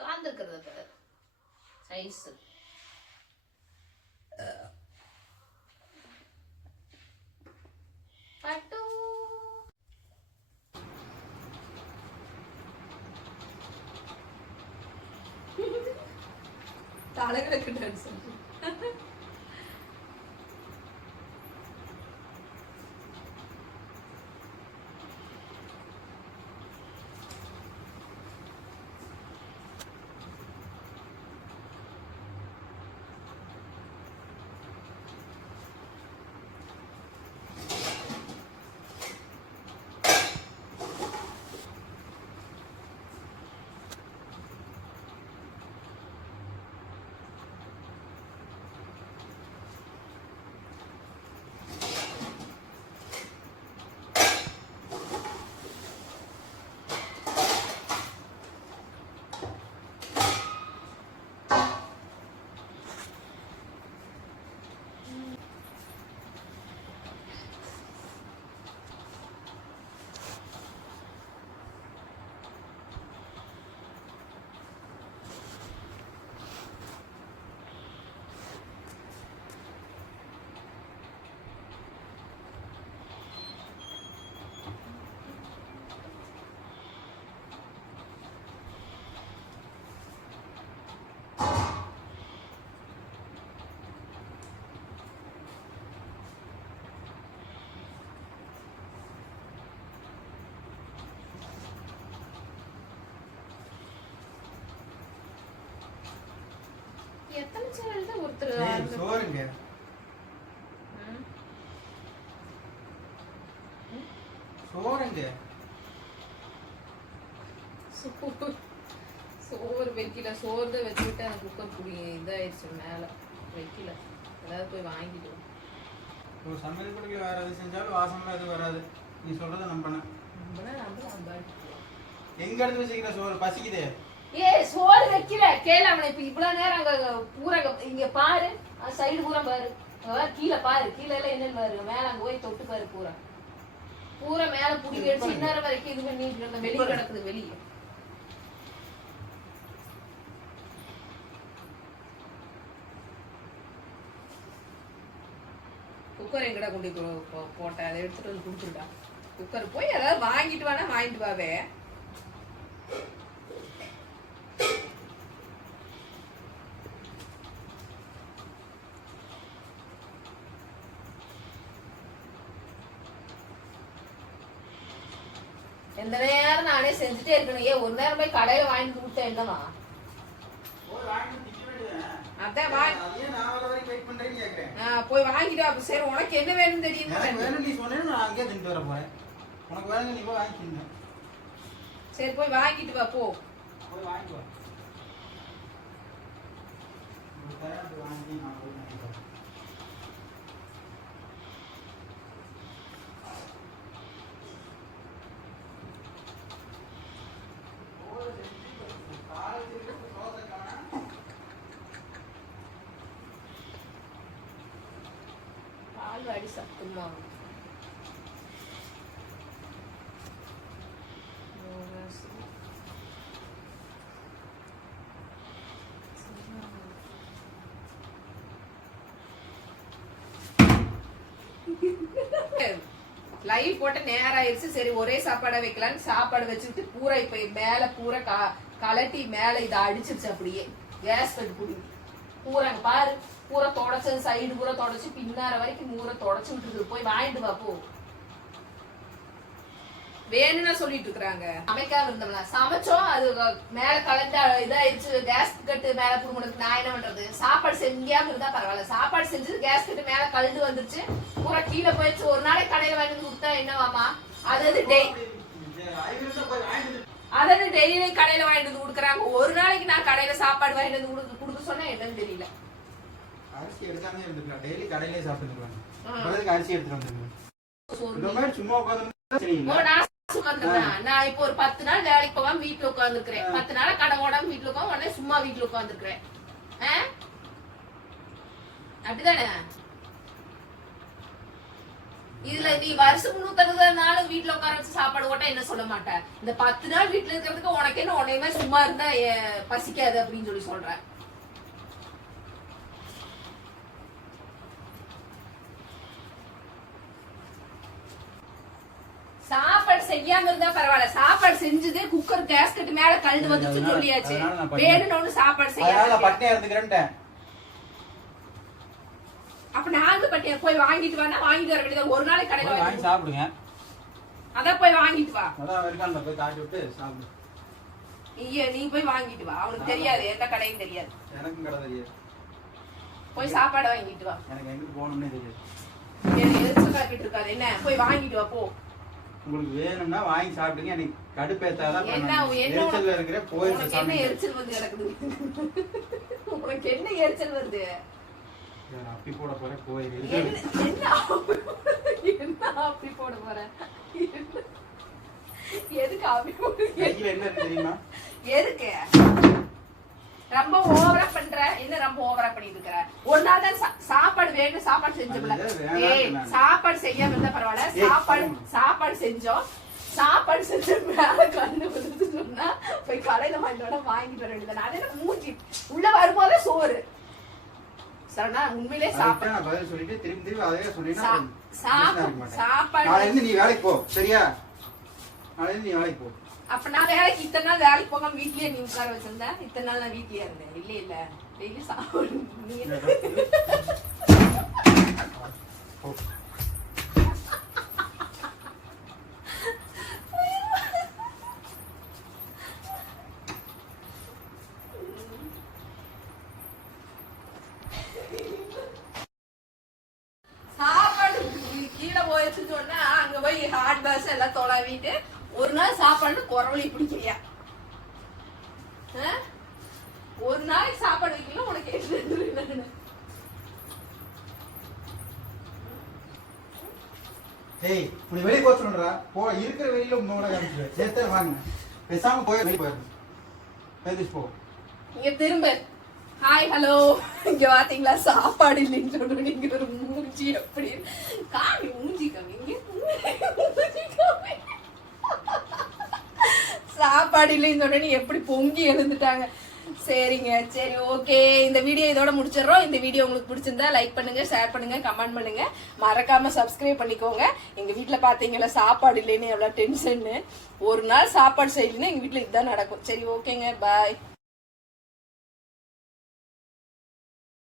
காந்திருக்கிறது size பட்டு தலைகளுக்கு dance எத்தனை channel தான் ஒருத்தர் சோறுங்க சோறுங்க சோறு வைக்கல சோறு தான் வச்சுக்கிட்டு அந்த குக்கர் புடி இதாயிடுச்சு மேல வைக்கல ஏதாவது போய் வாங்கிட்டு ஒரு சமையல் குடிக்க வேற எது செஞ்சாலும் வாசம்லாம் எதுவும் வராது நீ சொல்றத நம்பணும் எங்க எடுத்து வச்சுக்கிற சோறு பசிக்குதே சோறு வைக்கல கேள அவனை இப்ப இவ்வளவு நேரம் அங்க பூரா இங்க பாரு சைடு பூரா பாரு கீழே பாரு கீழே எல்லாம் என்னன்னு பாரு மேல அங்க போய் தொட்டு பாரு பூரா பூரா மேல புடிக்க அடிச்சு இன்னொரு வரைக்கும் இது பண்ணிட்டு இருந்த வெளியே கிடக்குது வெளியே குக்கர் எங்கடா கொண்டு போட்டேன் அதை எடுத்துட்டு வந்து கொடுத்துட்டா குக்கர் போய் ஏதாவது வாங்கிட்டு வேணா வாங்கிட்டு வாவே எந்த நேரம் நானே செஞ்சுட்டே இருக்கணும் ஏன் ஒரு நேரம் போய் கடையில வாங்கிட்டு கொடுத்தேன் என்னமா அதான் போய் வாங்கிட்டு அப்ப சரி உனக்கு என்ன வேணும்னு தெரியும் சரி போய் வாங்கிட்டு வா போ பால்வாடி சத்துமா லைவ் போட்ட நேரம் ஆயிடுச்சு சரி ஒரே சாப்பாடா வைக்கலான்னு சாப்பாடு வச்சுட்டு பூரா இப்ப மேல பூரா கலட்டி மேல இதை அடிச்சிருச்சு அப்படியே கேஸ் கட்டு புடி பூரா பாரு பூரா தொடச்சது சைடு பூரா தொடச்சு பின்னார வரைக்கும் பூரா தொடச்சு விட்டுருக்கு போய் வாங்கிட்டு வா போ வேணும்னா சொல்லிட்டு இருக்காங்க சமைக்காம இருந்தோம்னா சமைச்சோம் அது மேல கலந்து இதாயிடுச்சு கேஸ் கட்டு மேல புடுமுனுக்கு நான் என்ன பண்றது சாப்பாடு செஞ்சாம இருந்தா பரவாயில்ல சாப்பாடு செஞ்சது கேஸ் கட்டு மேல கழுந்து வந்துருச்சு பூரா கீழே போயிடுச்சு ஒரு நாளைக்கு கடையில வாங்கி கொடுத்தா என்னவாமா அதாவது டெய்லி கடையில வாங்கிட்டு வந்து கொடுக்குறாங்க ஒரு நாளைக்கு நான் கடையில சாப்பாடு வாங்கிட்டு வந்து கொடுக்க சொன்னா என்னன்னு தெரியல அரிசி எடுக்காம இருந்துக்கலாம் டெய்லி கடையிலே சாப்பிட்டுக்கலாம் அரிசி எடுத்துட்டு வந்துருக்கேன் சும்மா உட்காந்து நான் இப்போ ஒரு 10 நாள் வேலைக்கு போகாம வீட்டுல உட்காந்துருக்கிறேன் 10 நாளா கடை ஓடாம வீட்டுல உட்காந்து உடனே சும்மா வீட்டுல உட்காந்துருக்கிறேன் அப்படிதானே இதுல நீ வருஷம் 360 நாள் வீட்டுல உட்கார வச்சு சாப்பாடு ஓட்டா என்ன சொல்ல மாட்டேன். இந்த 10 நாள் வீட்டுல இருக்கிறதுக்கு உனக்கு என்ன உன்னையுமே சும்மா இருந்தா பசிக்காது அப்படின்னு சொல்லி சொல்றேன். சாப்பாடு செய்யாம இருந்தா பரவாயில்ல, சாப்பாடு செஞ்சது குக்கர் கேஸ்கட் மேல கழுந்து வந்துச்சுன்னு சொல்லியாச்சு. வேணும்னு சாப்பாடு செய்யாம பட்டினியா இருந்துக்கிறேன். அப்ப நாங்க பட்டியா போய் வாங்கிட்டு வானா வாங்கிட்டு வர வேண்டியது. ஒரு நாளைக்கு கடையில வாங்கி சாப்பிடுங்க. அதான் போய் வாங்கிட்டு வா. அதான் வெல்காம்ல போய் காட்டி விட்டு சாப்பிடு. நீ போய் வாங்கிட்டு வா. அவனுக்கு தெரியாது, எந்த கடையும் தெரியாது. எனக்கும் கடை தெரியாது. போய் சாப்பாடு வாங்கிட்டு வா. எனக்கு எங்க போகணும்னே தெரியாது. எரிச்சல் காக்கிட்டு இருக்காது. என்ன போய் வாங்கிட்டு வா போ. உங்களுக்கு வேணும்னா வாங்கி சாப்பிடுங்க. எனக்கு கடுப்பேத்தாதான் எரிச்சல் இருக்கிற போயிட்டு என்ன எரிச்சல் வந்து கிடக்குது உனக்கு? என்ன எரிச்சல் வருது? அப்படி போட போற போயிரு. என்ன அப்படி போட போற? எதுக்கு அப்படி போட? என்ன தெரியுமா? எதுக்கு ரொம்ப ஓவரா பண்ற? என்ன ரொம்ப ஓவரா பண்ணிட்டு இருக்கிற? ஒரு நாள் தான் சாப்பாடு வேணும், சாப்பாடு செஞ்சோம்ல. சாப்பாடு செய்யாம இருந்தா பரவாயில்ல. சாப்பாடு செஞ்சோம். சாப்பாடு செஞ்ச மேல கண்ணு வந்து சொன்னா போய் கடையில வாங்கிட்டு வர வேண்டியது. அதே மூஞ்சி உள்ள வரும்போதே சோறு சரணா. உண்மையிலே சாப்பாடு பதில் சொல்லிட்டு திரும்பி அதே சொல்லினா சாப்பாடு. நாளைக்கு நீ வேலைக்கு போ, சரியா? நாளைக்கு நீ வேலைக்கு போ. அப்ப நான் வேலைக்கு இத்தனை நாள் வேலைக்கு போகாம வீட்லயே நீ உட்கார வச்சிருந்தேன். இத்தனை நாள் நான் வீட்லயே இருந்தேன். இல்ல டெய்லி சாப்பாடு. சாப்பாடு கீழே போயிடுச்சு சொன்னா அங்க போய் ஹாட் பாஸ் எல்லாம் தொலைவிட்டு ஒரு நாள் சாப்பாடு குறவழி பிடிக்கிறியா? ஒரு நாளைக்கு சாப்பாடு வைக்கல உனக்கு என்ன? ஏய், நீ வெளிய போ சொல்றா. போ, இருக்கிற வெளியில உன்னோட காமிச்சு. சேத்தே வாங்க. பேசாம போய் வெளிய போய். பேதிஸ் போ. இங்க திரும்ப. Hi hello. இங்க பாத்தீங்களா சாப்பாடு இல்லைன்னு சொல்றேன். நீங்க ஒரு மூஞ்சி எப்படி காமி? மூஞ்சி காமி. சாப்பாடு இல்லைன்னு சொன்னே எப்படி பொங்கி எழுந்துட்டாங்க. சரிங்க, சரி, ஓகே. இந்த வீடியோ இதோட முடிச்சிடறோம். இந்த வீடியோ உங்களுக்கு பிடிச்சிருந்தா லைக் பண்ணுங்க, ஷேர் பண்ணுங்க, கமெண்ட் பண்ணுங்க. மறக்காம சப்ஸ்கிரைப் பண்ணிக்கோங்க. எங்க வீட்டுல பாத்தீங்களா சாப்பாடு இல்லைன்னு எவ்வளவு டென்ஷன். ஒரு நாள் சாப்பாடு செய்யலன்னா எங்க வீட்டுல இதுதான் நடக்கும். சரி, ஓகேங்க, பாய்.